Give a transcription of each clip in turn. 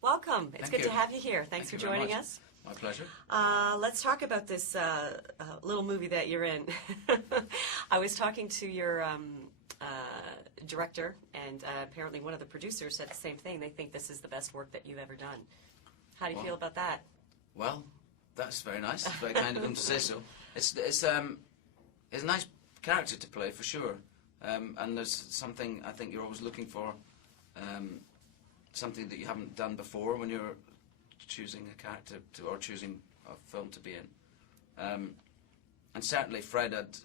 Welcome. It's good to have you here. Thanks for joining us. My pleasure. Let's talk about this little movie that you're in. I was talking to your director, and apparently one of the producers said the same thing. They think this is the best work that you've ever done. How do you feel about that? Well, that's very nice. It's very kind of him to say so. It's a nice character to play, for sure. And there's something I think you're always looking for, something that you haven't done before when you're choosing a character or choosing a film to be in. And certainly Fred had,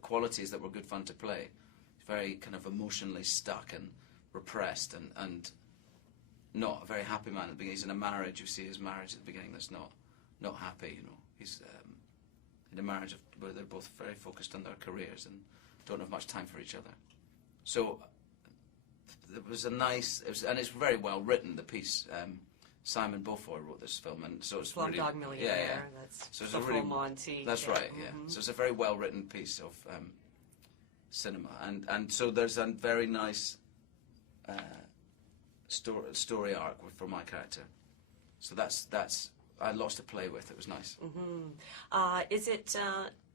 qualities that were good fun to play. He's very kind of emotionally stuck and repressed and not a very happy man at the beginning. He's in a marriage. You see his marriage at the beginning that's not happy. He's in a marriage where they're both very focused on their careers and don't have much time for each other. So it was and it's very well written, the piece. Simon Beaufoy wrote this film, and so it's really Slumdog Millionaire. That's so it's the a really, full Monty. That's right. Yeah. So it's a very well written piece of cinema, and so there's a very nice story arc for my character. So that's I had lots to play with. It was nice.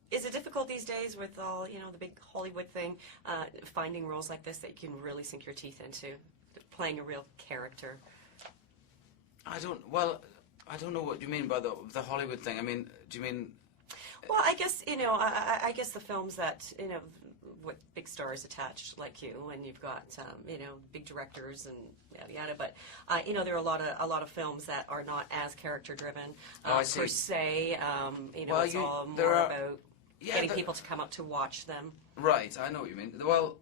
Is it difficult these days with all the big Hollywood thing, finding roles like this that you can really sink your teeth into, playing a real character? I don't know what you mean by the Hollywood thing. I mean, do you mean? Well, I guess I guess the films that with big stars attached like you, and you've got big directors and yada yada. But there are a lot of films that are not as character driven per se. It's all more about getting people to come up to watch them. Right, I know what you mean. Well,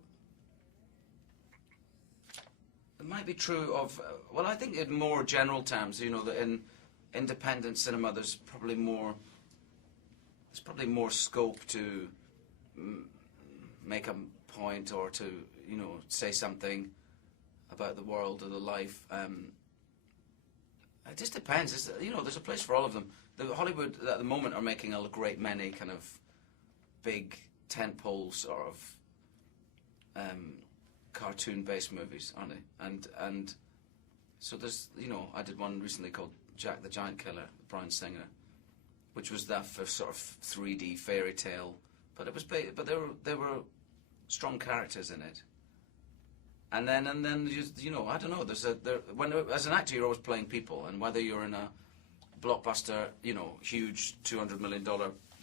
it might be true of, I think in more general terms, that in independent cinema there's probably more scope to make a point or to, say something about the world or the life. It just depends. There's a place for all of them. Hollywood at the moment are making a great many kind of big tentpole sort of cartoon-based movies, aren't they? And so there's, I did one recently called Jack the Giant Killer, Bryan Singer, which was that for sort of 3D fairy tale, but there were strong characters in it. And then I don't know. As an actor, you're always playing people, and whether you're in a blockbuster, huge $200 million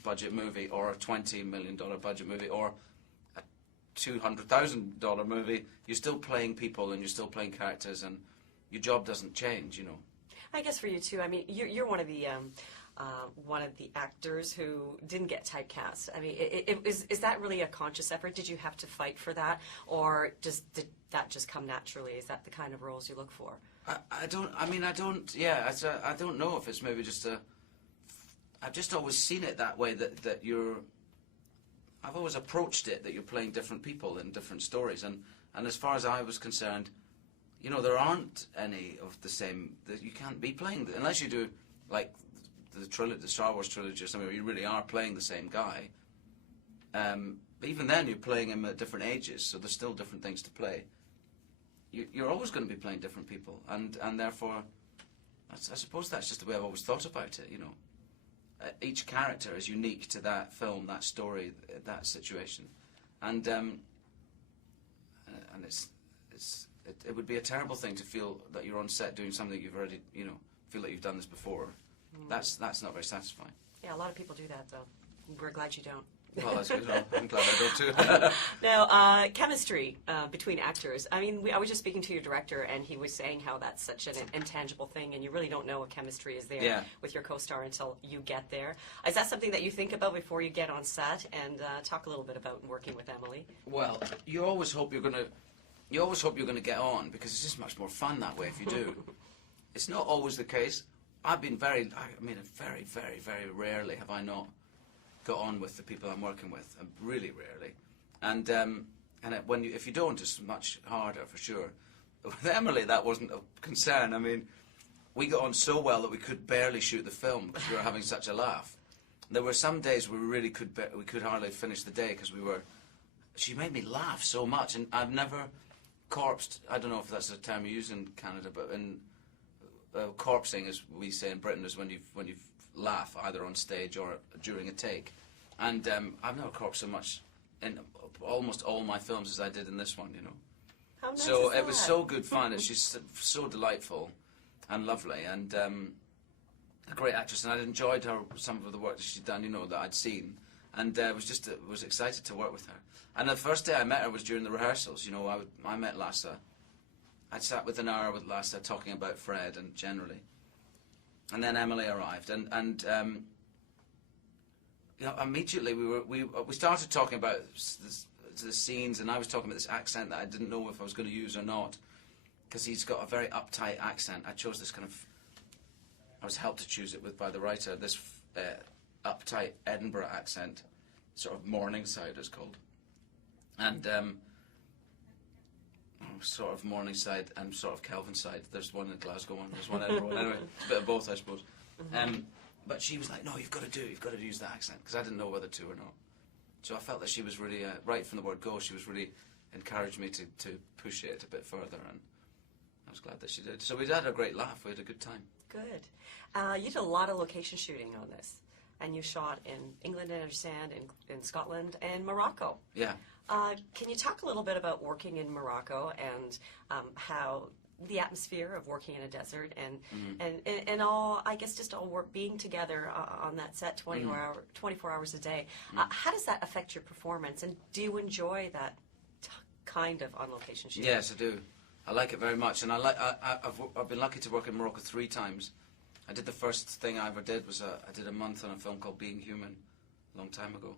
budget movie, or a $20 million budget movie, or $200,000 movie, you're still playing people and you're still playing characters, and your job doesn't change, I guess for you too. I mean, you're one of the actors who didn't get typecast. I mean, is that really a conscious effort? Did you have to fight for that, or did that just come naturally? Is that the kind of roles you look for? I don't know if it's maybe just I've just always seen it that way, that I've always approached it that you're playing different people in different stories, and as far as I was concerned, there aren't any of the same, that you can't be playing, unless you do like the Star Wars trilogy or something where you really are playing the same guy. But even then you're playing him at different ages, so there's still different things to play. You're always going to be playing different people, and therefore I suppose that's just the way I've always thought about it, Each character is unique to that film, that story, that situation, and it would be a terrible thing to feel that you're on set doing something you've already, feel like you've done this before. That's not very satisfying. Yeah, a lot of people do that, though. We're glad you don't. Well, that's good. I'm glad I don't too. Now, chemistry between actors. I mean, I was just speaking to your director, and he was saying how that's such an intangible thing, and you really don't know if chemistry is there with your co-star until you get there. Is that something that you think about before you get on set? And talk a little bit about working with Emily. Well, you always hope you're going to get on, because it's just much more fun that way if you do. It's not always the case. very, very, very rarely have I not got on with the people I'm working with, really rarely. And if you don't, it's much harder for sure. With Emily, that wasn't a concern. I mean, we got on so well that we could barely shoot the film because we were having such a laugh. There were some days where we could hardly finish the day because she made me laugh so much, and I've never corpsed. I don't know if that's a term you use in Canada, but corpsing, as we say in Britain, is when you laugh either on stage or during a take. And I've never corpsed so much in almost all my films as I did in this one, you know. How nice So is it was that? so good fun. She's so delightful and lovely, and a great actress. And I'd enjoyed some of the work that she'd done, you know, that I'd seen, and was excited to work with her. And the first day I met her was during the rehearsals. You know, I met Lasse. I'd sat with an hour with Lasse talking about Fred and generally, and then Emily arrived, and you know, immediately we started talking about the scenes, and I was talking about this accent that I didn't know if I was going to use or not, because he's got a very uptight accent. I chose this kind of, I was helped to choose it by the writer, this uptight Edinburgh accent, sort of Morningside it's called, and sort of Morningside and sort of Kelvinside. There's one in Glasgow, and there's one in Edinburgh. Anyway, it's a bit of both, I suppose. But she was like, no, you've got to use that accent, because I didn't know whether to or not. So I felt that she was really, right from the word go, she was really encouraged me to push it a bit further, and I was glad that she did. So we had a great laugh, we had a good time. Good. You did a lot of location shooting on this, and you shot in England, I understand, in Scotland, and Morocco. Yeah. Can you talk a little bit about working in Morocco and how the atmosphere of working in a desert and all, I guess, just all work being together on that set 24 hours a day. How does that affect your performance, and do you enjoy that kind of on-location shooting? Yes, I do. I like it very much, and I've been lucky to work in Morocco 3 times. I did the first thing I ever did was I did a month on a film called Being Human, a long time ago,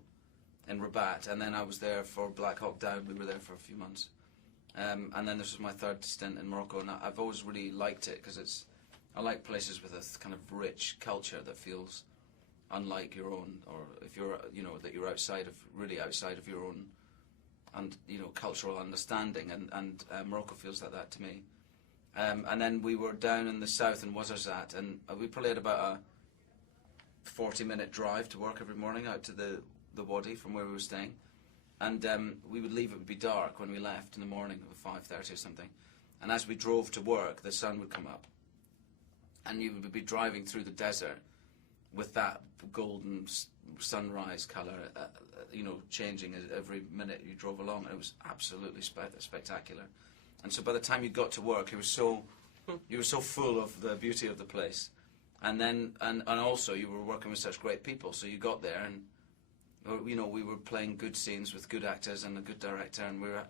in Rabat, and then I was there for Black Hawk Down. We were there for a few months. And then this was my 3rd stint in Morocco, and I've always really liked it, because I like places with a kind of rich culture that feels unlike your own, or if you're, you know, that you're really outside of your own, and, you know, cultural understanding, and Morocco feels like that to me. And then we were down in the south in Ouarzazate, and we probably had about a 40-minute drive to work every morning out to the wadi from where we were staying. And we would leave, it would be dark when we left in the morning, at 5:30 or something. And as we drove to work, the sun would come up. And you would be driving through the desert with that golden sunrise colour, you know, changing every minute you drove along. It was absolutely spectacular. And so by the time you got to work, you were so full of the beauty of the place. And then, and also you were working with such great people, so you got there and, you know, we were playing good scenes with good actors and a good director, and we were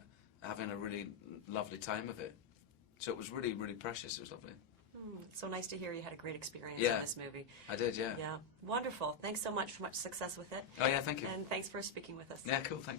having a really lovely time of it. So it was really, really precious. It was lovely. It's so nice to hear you had a great experience Yeah. in this movie. I did, yeah. Yeah, wonderful. Thanks so much for much success with it. Oh, yeah, thank you. And thanks for speaking with us. Yeah, cool, thank you.